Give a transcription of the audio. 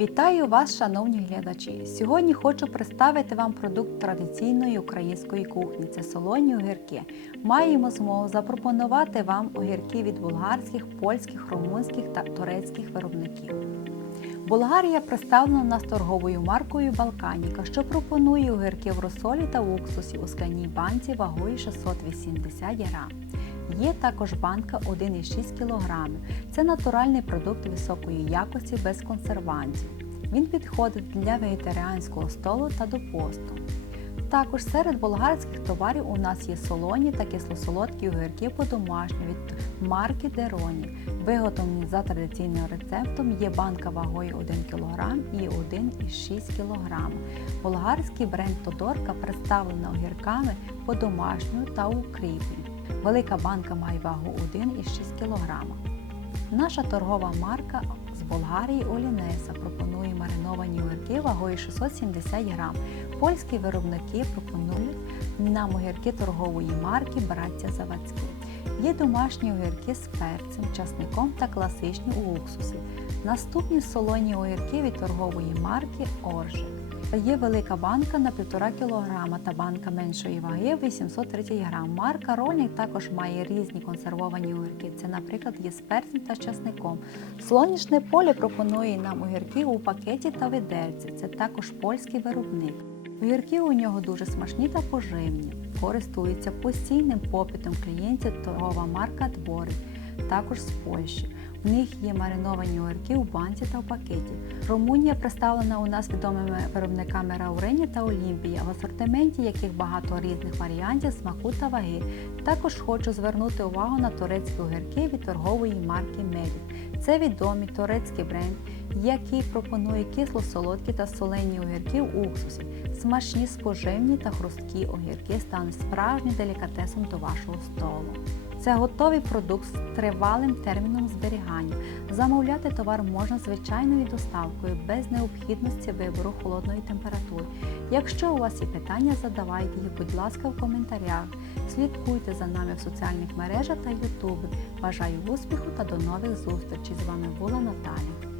Вітаю вас, шановні глядачі! Сьогодні хочу представити вам продукт традиційної української кухні. Це солоні огірки. Маємо змогу запропонувати вам огірки від болгарських, польських, румунських та турецьких виробників. Болгарія представлена нас торговою маркою Балканіка, що пропонує огірки в розсолі та уксусі у скляній банці вагою 680 грам. Є також банка 1,6 кг. Це натуральний продукт високої якості без консервантів. Він підходить для вегетаріанського столу та до посту. Також серед болгарських товарів у нас є солоні та кисло-солодкі огірки по-домашньому від марки Дероні. Виготовлені за традиційним рецептом є банка вагою 1 кг і 1,6 кг. Болгарський бренд Тодорка представлена огірками по-домашньому та укріпі. Велика банка має вагу 1,6 кг. Наша торгова марка з Болгарії Олінеса пропонує мариновані огірки вагою 670 г. Польські виробники пропонують нам огірки торгової марки Браття Завадські. Є домашні огірки з перцем, часником та класичні у уксусі. Наступні солоні огірки від торгової марки Оржик. Є велика банка на 1,5 кг та банка меншої ваги 830 г. Марка Рольник також має різні консервовані огірки. Це, наприклад, є з та часником. Сонячне поле пропонує нам огірки у пакеті та видерці. Це також польський виробник. Огірки у нього дуже смачні та поживні. Користуються постійним попитом клієнтів торгова марка Двори, також з Польщі. В них є мариновані огірки у банці та в пакеті. Румунія представлена у нас відомими виробниками Раурені та Олімпія, в асортименті яких багато різних варіантів смаку та ваги. Також хочу звернути увагу на турецькі огірки від торгової марки Мелік. Це відомий турецький бренд, який пропонує кисло-солодкі та солені огірки в уксусі. Смачні, споживні та хрусткі огірки стануть справжнім делікатесом до вашого столу. Це готовий продукт з тривалим терміном зберігання. Замовляти товар можна звичайною доставкою без необхідності вибору холодної температури. Якщо у вас є питання, задавайте їх, будь ласка, в коментарях. Слідкуйте за нами в соціальних мережах та Ютубі. Бажаю успіху та до нових зустрічей! З вами була Наталя.